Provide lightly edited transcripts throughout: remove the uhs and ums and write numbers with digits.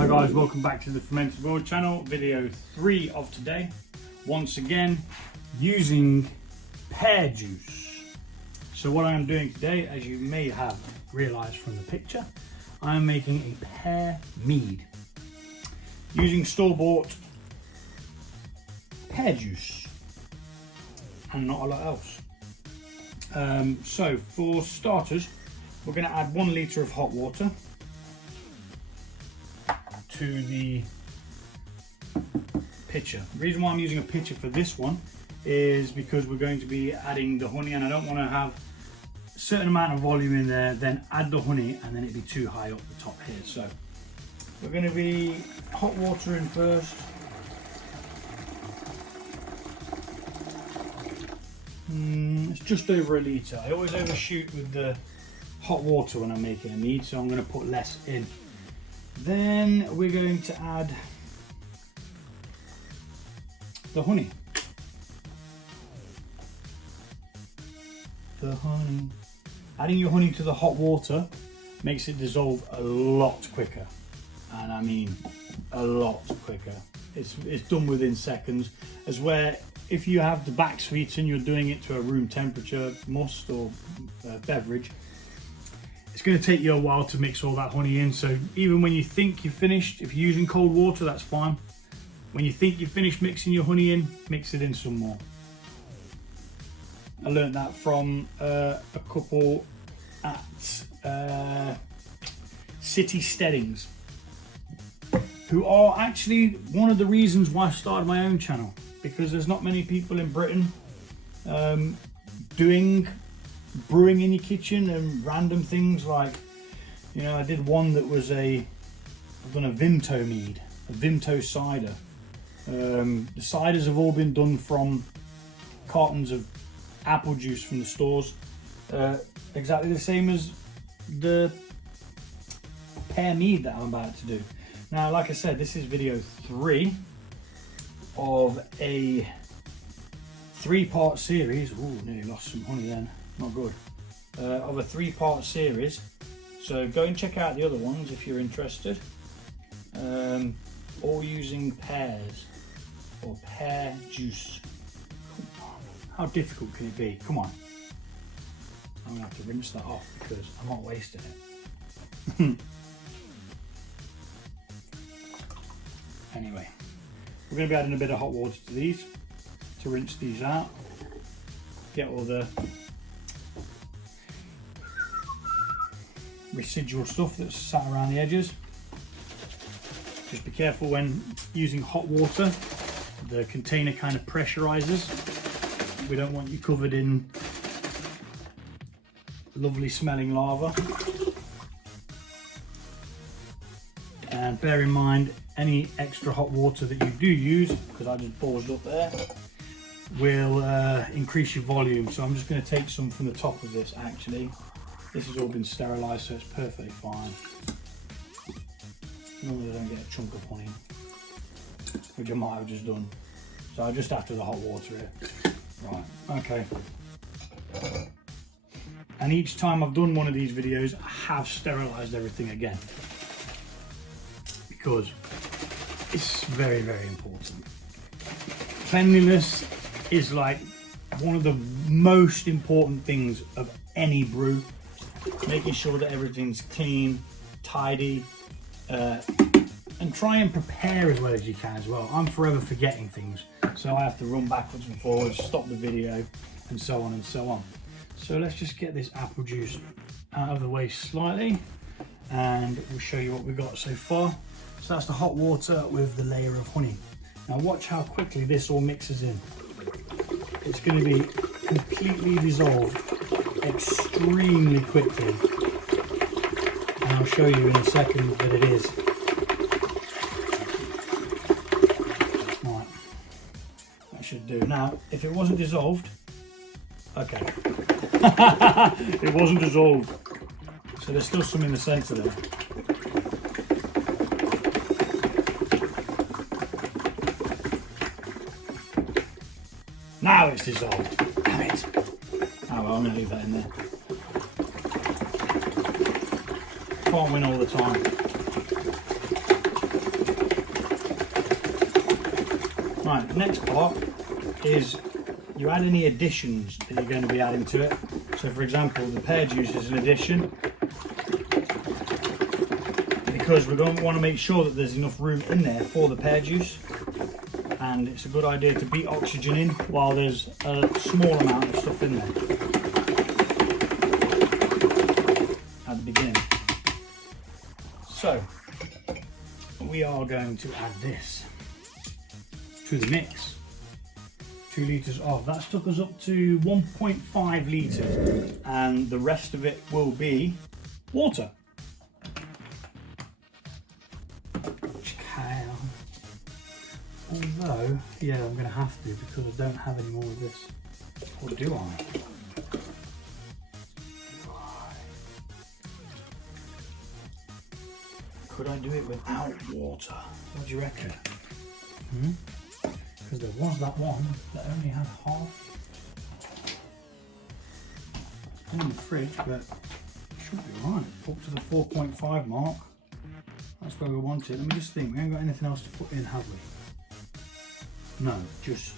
Hi guys, welcome back to the Fermented World channel, video 3 of today. Once again, using pear juice. So what I am doing today, as you may have realized from the picture, I am making a pear mead using store-bought pear juice and not a lot else. So for starters, we're going to add 1 litre of hot water to the pitcher. The reason why I'm using a pitcher for this one is because we're going to be adding the honey, and I don't want to have a certain amount of volume in there, then add the honey, and then it'd be too high up the top here. So we're going to be hot water in first. It's just over 1 litre. I always overshoot with the hot water when I'm making a mead, so I'm going to put less in. Then we're going to add the honey. Adding your honey to the hot water makes it dissolve a lot quicker, and I mean a lot quicker. It's done within seconds, as where if you have the back sweets and you're doing it to a room temperature must or beverage, it's going to take you a while to mix all that honey in. So even when you think you're finished, if you're using cold water, that's fine. When you think you've finished mixing your honey in, mix it in some more. I learned that from a couple at City Steadings, who are actually one of the reasons why I started my own channel, because there's not many people in Britain doing brewing in your kitchen and random things like, you know, I did one that was I've done a Vimto mead, a Vimto cider. The ciders have all been done from cartons of apple juice from the stores, exactly the same as the pear mead that I'm about to do. Now, like I said, this is video 3 of a 3-part series. Ooh, nearly lost some honey then. Not good. Of a 3-part series. So go and check out the other ones if you're interested. All using pears or pear juice. Come on. How difficult can it be? Come on. I'm gonna have to rinse that off because I'm not wasting it. Anyway, we're going to be adding a bit of hot water to these to rinse these out, get all the residual stuff that's sat around the edges. Just be careful when using hot water, the container kind of pressurizes. We don't want you covered in lovely smelling lava. And bear in mind, any extra hot water that you do use, because I just paused up there, will increase your volume. So I'm just going to take some from the top of this. Actually, this has all been sterilized, so it's perfectly fine. Normally I don't get a chunk of honey, which I might have just done. So I just after the hot water here. Right, okay. And each time I've done one of these videos, I have sterilized everything again, because it's very, very important. Cleanliness is like one of the most important things of any brew. Making sure that everything's clean, tidy, and try and prepare as well as you can as well. I'm forever forgetting things, so I have to run backwards and forwards, stop the video, and so on and so on. So let's just get this apple juice out of the way slightly, and we'll show you what we've got so far. So that's the hot water with the layer of honey. Now watch how quickly this all mixes in. It's going to be completely dissolved extremely quickly, and I'll show you in a second that it is. Right, that should do. Now, if it wasn't dissolved, okay, it wasn't dissolved, so there's still some in the centre there. Now it's dissolved. Damn it. Oh well, I'm going to leave that in there. Can't win all the time. Right, the next part is you add any additions that you're going to be adding to it. So for example, the pear juice is an addition because we're going to want to make sure that there's enough room in there for the pear juice, and it's a good idea to beat oxygen in while there's a small amount of stuff in there at the beginning. So we are going to add this to the mix. 2 litres of that took us up to 1.5 litres, and the rest of it will be water. Although, yeah, I'm going to have to because I don't have any more of this. Or do I? Could I do it without water? What do you reckon? Because there was that one that only had half in the fridge, but it should be right. Up to the 4.5 mark. That's where we want it. Let me just think. We ain't got anything else to put in, have we? No, just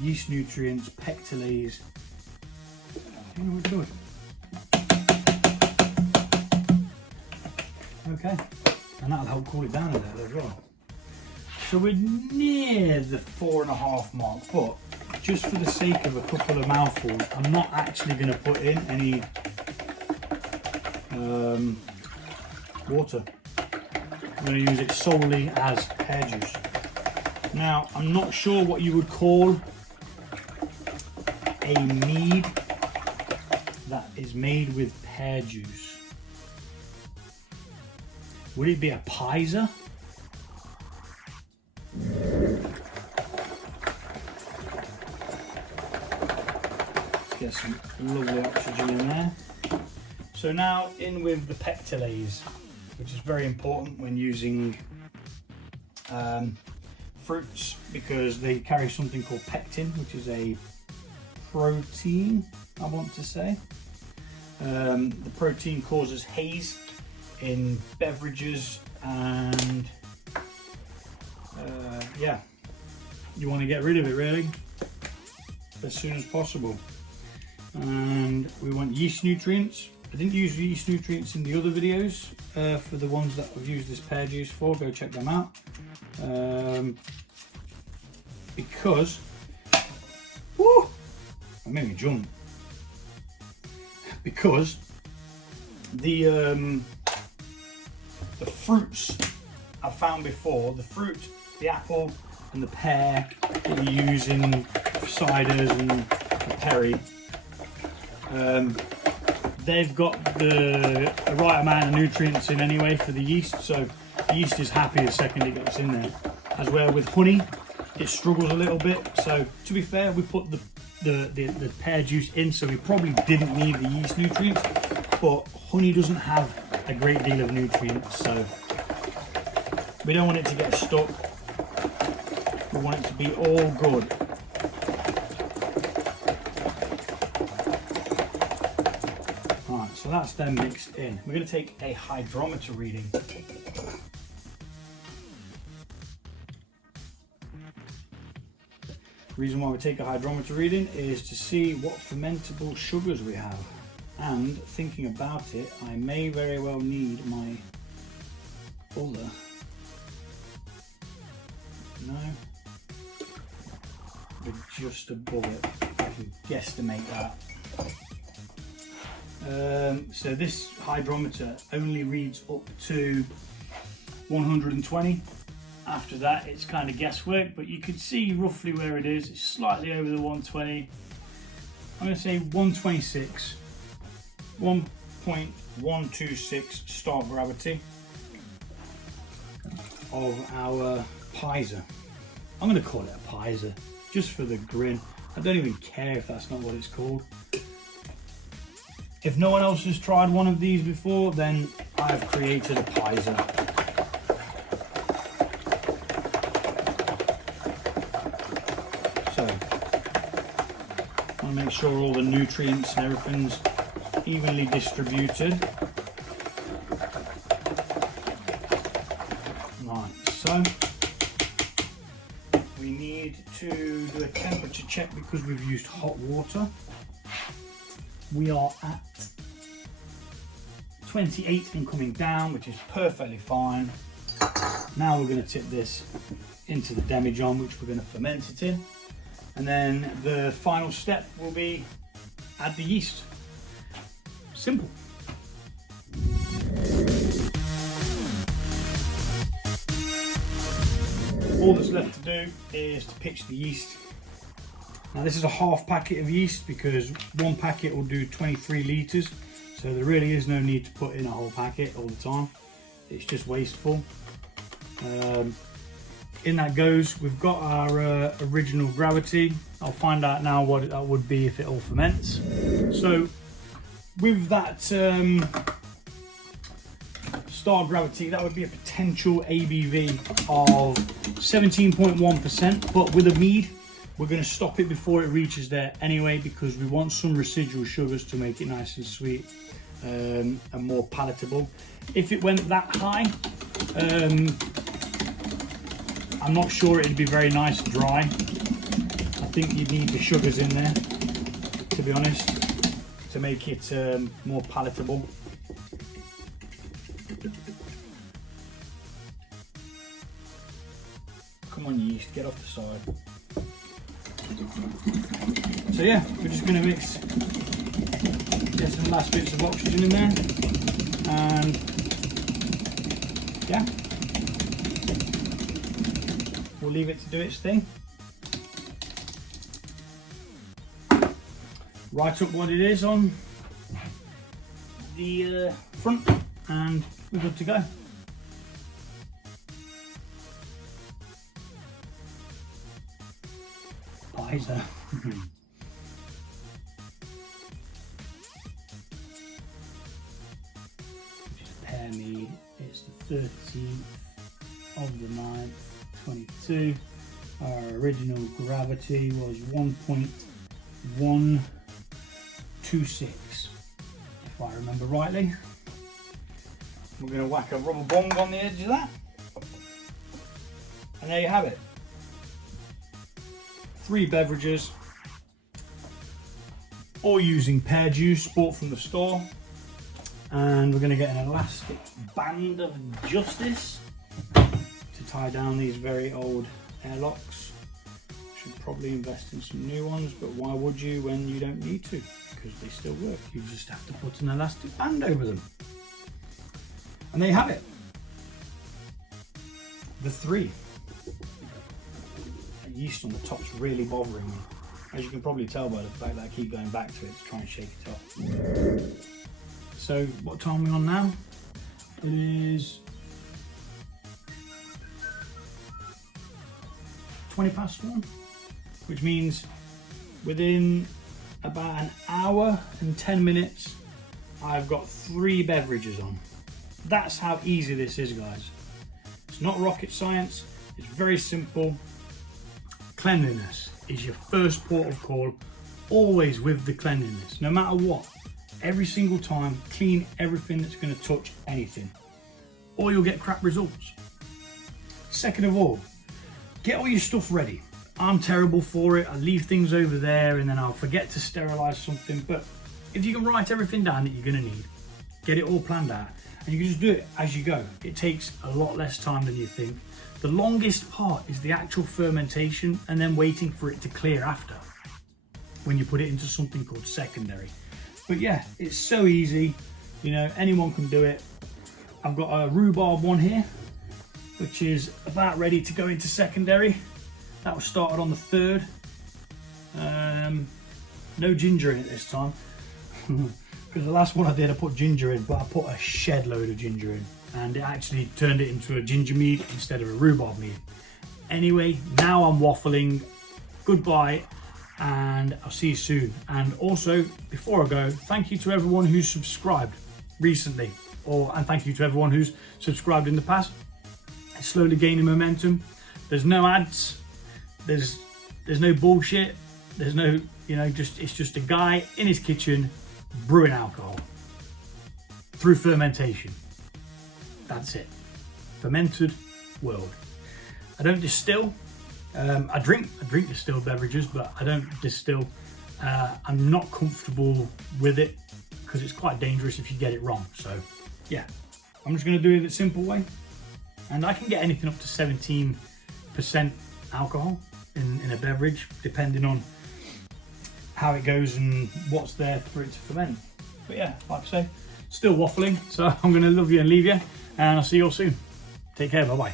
yeast nutrients, pectines. You know what to do. Okay, and that'll help cool it down a little as well. So we're near the 4.5 mark, but just for the sake of a couple of mouthfuls, I'm not actually going to put in any water. I'm going to use it solely as pear juice. Now, I'm not sure what you would call a mead that is made with pear juice. Would it be a Pyser? Let's get some lovely oxygen in there. So now in with the pectines, which is very important when using fruits, because they carry something called pectin, which is a protein, I want to say. The protein causes haze in beverages, and yeah, you want to get rid of it really as soon as possible. And we want yeast nutrients. I didn't use yeast nutrients in the other videos. For the ones that I've used this pear juice for, go check them out. Because woo, I made me jump. Because the fruits I've found before, the fruit, the apple and the pear that you use in ciders and the perry, they've got the right amount of nutrients in anyway for the yeast, so the yeast is happy the second it gets in there. As well with honey, it struggles a little bit, so to be fair, we put the pear juice in, so we probably didn't need the yeast nutrients, but honey doesn't have a great deal of nutrients, so we don't want it to get stuck. We want it to be all good. Alright, so that's then mixed in. We're going to take a hydrometer reading. The reason why we take a hydrometer reading is to see what fermentable sugars we have. And thinking about it, I may very well need my other. No, we're just above it. I can guesstimate that. So this hydrometer only reads up to 120. After that, it's kind of guesswork, but you can see roughly where it is. It's slightly over the 120. I'm going to say 126, 1.126 start gravity of our Pyser. I'm going to call it a Pyser just for the grin. I don't even care if that's not what it's called. If no one else has tried one of these before, then I've created a Pyser. So, I want to make sure all the nutrients and everything's evenly distributed. Right, so we need to do a temperature check because we've used hot water. We are at 28 and coming down, which is perfectly fine. Now we're going to tip this into the demijohn, which we're going to ferment it in. And then the final step will be add the yeast. Simple. All that's left to do is to pitch the yeast. Now this is a half packet of yeast because one packet will do 23 litres, so there really is no need to put in a whole packet all the time. It's just wasteful. In that goes, we've got our original gravity. I'll find out now what that would be if it all ferments. So with that star gravity, that would be a potential ABV of 17.1%, but with a mead, we're going to stop it before it reaches there anyway, because we want some residual sugars to make it nice and sweet and more palatable. If it went that high, I'm not sure it'd be very nice dry. I think you'd need the sugars in there, to be honest, to make it more palatable. Come on, yeast, get off the side. So yeah, we're just going to mix, get some last bits of oxygen in there, and yeah, we'll leave it to do its thing. Write up what it is on the front, and we're good to go. Pyser. Which is pear mead. It's the 13th of the 9th, 22. Our original gravity was 1.126, if I remember rightly. We're going to whack a rubber bong on the edge of that, and there you have it. 3 beverages, all using pear juice bought from the store, and we're going to get an elastic band of justice to tie down these very old airlocks. Should probably invest in some new ones, but why would you when you don't need to? Because they still work. You just have to put an elastic band over them. And there you have it. The 3. The yeast on the top's really bothering me. As you can probably tell by the fact that I keep going back to it to try and shake it off. So what time are we on now? It is 1:20, which means within about an hour and 10 minutes, I've got 3 beverages on. That's how easy this is, guys. It's not rocket science. It's very simple. Cleanliness is your first port of call, always with the cleanliness, no matter what. Every single time, clean everything that's going to touch anything, or you'll get crap results. Second of all, get all your stuff ready. I'm terrible for it. I leave things over there and then I'll forget to sterilize something. But if you can write everything down that you're going to need, get it all planned out, and you can just do it as you go. It takes a lot less time than you think. The longest part is the actual fermentation and then waiting for it to clear after, when you put it into something called secondary. But yeah, it's so easy. You know, anyone can do it. I've got a rhubarb one here, which is about ready to go into secondary. That was started on the 3rd. No ginger in it this time. Because the last one I did, I put ginger in, but I put a shed load of ginger in, and it actually turned it into a ginger mead instead of a rhubarb mead. Anyway, now I'm waffling. Goodbye, and I'll see you soon. And also, before I go, thank you to everyone who's subscribed recently, and thank you to everyone who's subscribed in the past. It's slowly gaining momentum. There's no ads. There's no bullshit. There's no, it's just a guy in his kitchen brewing alcohol through fermentation. That's it. Fermented world. I don't distill. I drink distilled beverages, but I don't distill. I'm not comfortable with it because it's quite dangerous if you get it wrong. So yeah, I'm just going to do it the simple way, and I can get anything up to 17% alcohol in a beverage, depending on how it goes and what's there for it to ferment. But yeah, like I say, still waffling, so I'm going to love you and leave you, and I'll see you all soon. Take care, bye bye.